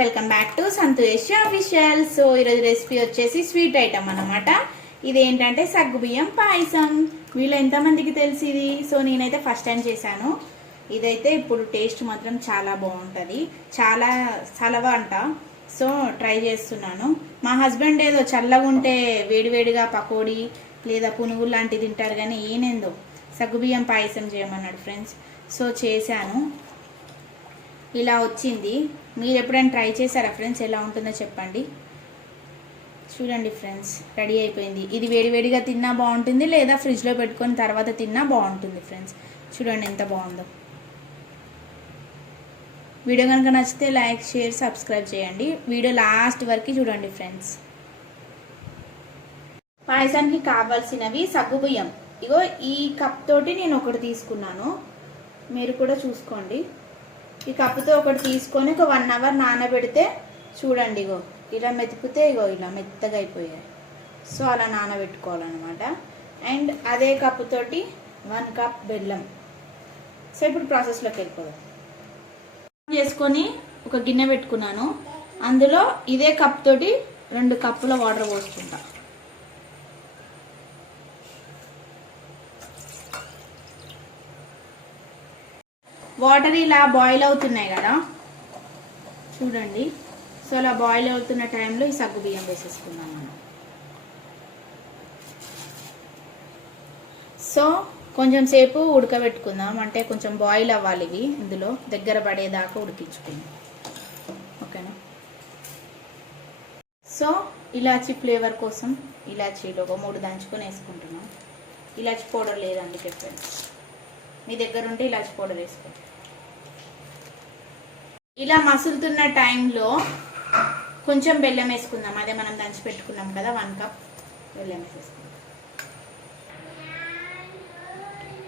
Welcome back to Santosh official so ఈరోజు recipe వచ్చేసి sweet item అన్నమాట. ఇది ఏంటంటే సగ్గుబియ్యం పాయసం. వీళ్ళు ఎంతమందికి తెలిసి ఇది? సో నేనైతే ఫస్ట్ టైం చేశాను. ఇదైతే ఇప్పుడు టేస్ట్ మాత్రం చాలా బాగుంటుంది. చాలా సలవ అంట. సో ట్రై చేస్తున్నాను. మా హస్బెండ్ ఏదో చల్లగా ఉంటే వేడివేడిగా పకోడీ లేదా పునుగులు లాంటివి తింటారు కానీ ఈయనేందో సగ్గుబియ్యం పాయసం చేయమన్నాడు ఫ్రెండ్స్ సో చేశాను. ఇలా వచ్చింది. మీరు ఎప్పుడైనా ట్రై చేశారా ఫ్రెండ్స్? ఎలా ఉంటుందో చెప్పండి. చూడండి ఫ్రెండ్స్ రెడీ అయిపోయింది. ఇది వేడివేడిగా తిన్నా బాగుంటుంది లేదా ఫ్రిడ్జ్లో పెట్టుకొని తర్వాత తిన్నా బాగుంటుంది ఫ్రెండ్స్. చూడండి ఎంత బాగుందో. వీడియో కనుక నచ్చితే లైక్ షేర్ సబ్స్క్రైబ్ చేయండి. వీడియో లాస్ట్ వరకు చూడండి ఫ్రెండ్స్. పాయసానికి కావాల్సినవి సగ్గుబియ్యం ఇగో ఈ కప్ తోటి నేను ఒకటి తీసుకున్నాను. మీరు కూడా చూసుకోండి. ఈ కప్పుతో ఒకటి తీసుకొని ఒక వన్ అవర్ నానబెడితే చూడండి ఇగో ఇలా మెతికితే ఇగో ఇలా మెత్తగా అయిపోయాయి. సో అలా నానబెట్టుకోవాలన్నమాట. అండ్ అదే కప్పుతోటి వన్ కప్ బెల్లం. సో ఇప్పుడు ప్రాసెస్లోకి వెళ్ళిపోదాం. చేసుకొని ఒక గిన్నె పెట్టుకున్నాను. అందులో ఇదే కప్ తోటి రెండు కప్పుల వాటర్ పోసుకుంటా. వాటర్ ఇలా బాయిల్ అవుతున్నాయి కదా. చూడండి. సో అలా బాయిల్ అవుతున్న టైంలో ఈ సగ్గు బియ్యం వేసేసుకున్నాను మనం. సో కొంచెం సేపు ఉడకబెట్టుకుందాం. అంటే కొంచెం బాయిల్ అవ్వాలి ఇవి ఇందులో. దగ్గర పడేదాకా ఉడికించుకుందాం. ఓకేనా? సో ఇలాచి ఫ్లేవర్ కోసం ఇలాచీలు ఒక మూడు దంచుకొని వేసుకుంటున్నాం. ఇలాచి పౌడర్ లేదండి చెప్పండి మీ దగ్గర ఉంటే ఇలాచి పౌడర్ వేసుకోండి ఇలా మసులుతున్న టైంలో కొంచెం బెల్లం వేసుకుందాం. అదే మనం దంచి పెట్టుకున్నాం కదా వన్ కప్ బెల్లం వేసేసుకుందాం.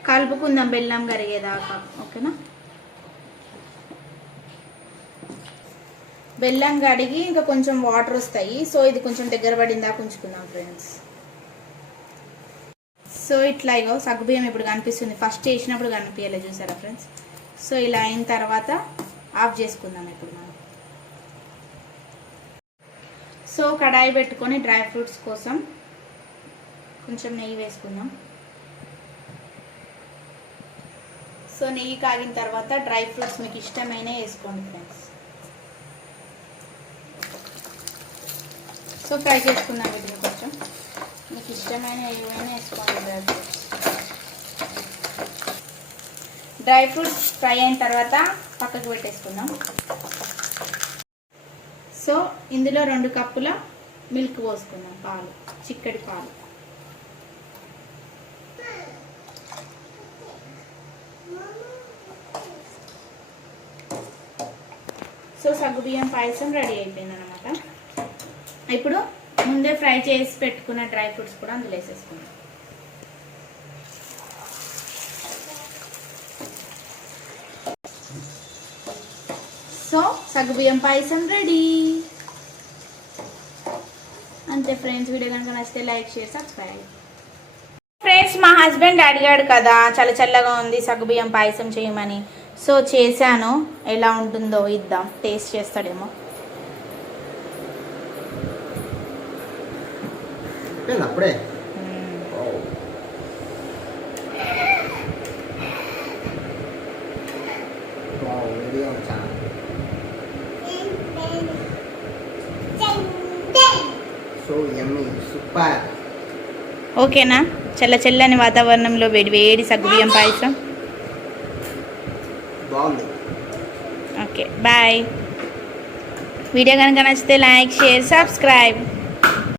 కలుపుకుందాం బెల్లం కరిగేదాకా ఓకేనా? బెల్లం కడిగి ఇంకా కొంచెం వాటర్ వస్తాయి. సో ఇది కొంచెం దగ్గర పడిందాకా ఉంచుకుందాం ఫ్రెండ్స్ సో ఇట్లా ఇగో సగ్గుబియ్యం ఇప్పుడు కనిపిస్తుంది? ఫస్ట్ చేసినప్పుడు కనిపించలేదు చూసారా ఫ్రెండ్స్ సో ఇలా అయిన తర్వాత ఆఫ్ చేసుకుందాం ఇప్పుడు మనం. సో కడాయి పెట్టుకొని డ్రై ఫ్రూట్స్ కోసం కొంచెం నెయ్యి వేసుకుందాం. సో నెయ్యి కాగిన తర్వాత డ్రై ఫ్రూట్స్ మీకు ఇష్టమైన వేసుకోండి ఫ్రెండ్స్ సో ఫ్రై చేసుకుందాం వీటిని కొంచెం. ఇష్టమైన ఏమైనా వేసుకోండి dry fruits dry fruits fry అయిన తర్వాత పక్కకు పెట్టేసుకుందాం. సో ఇందులో రెండు కప్పుల మిల్క్ పోసుకుందాం పాలు చిక్కడి పాలు. సో సగ్గుబియ్యం పాయసం రెడీ అయిపోయింది అనమాట ఇప్పుడు ముందే ఫ్రై చేసి పెట్టుకున్న డ్రై ఫ్రూట్స్ కూడా అందులో వేసేసుకున్నాం సో సగ్గుబియ్యం పాయసం రెడీ. అంతే ఫ్రెండ్స్ వీడియో కనుక నచ్చితే లైక్ షేర్ సబ్స్క్రైబ్. ఫ్రెండ్స్ మా హస్బెండ్ అడిగాడు కదా చల్ల చల్లగా ఉంది సగ్గుబియ్యం పాయసం చేయమని. సో చేశాను. ఎలా ఉంటుందో ఇద్దాం టేస్ట్ చేస్తాడేమో. అయిపోయింది అప్పుడే ఓకేనా చల్ల చల్లని వాతావరణంలో వేడి వేడి సగ్గుబియ్యం పాయసం. బాగుంది. ఓకే బాయ్ వీడియో కనుక నచ్చితే లైక్ షేర్ సబ్స్క్రైబ్.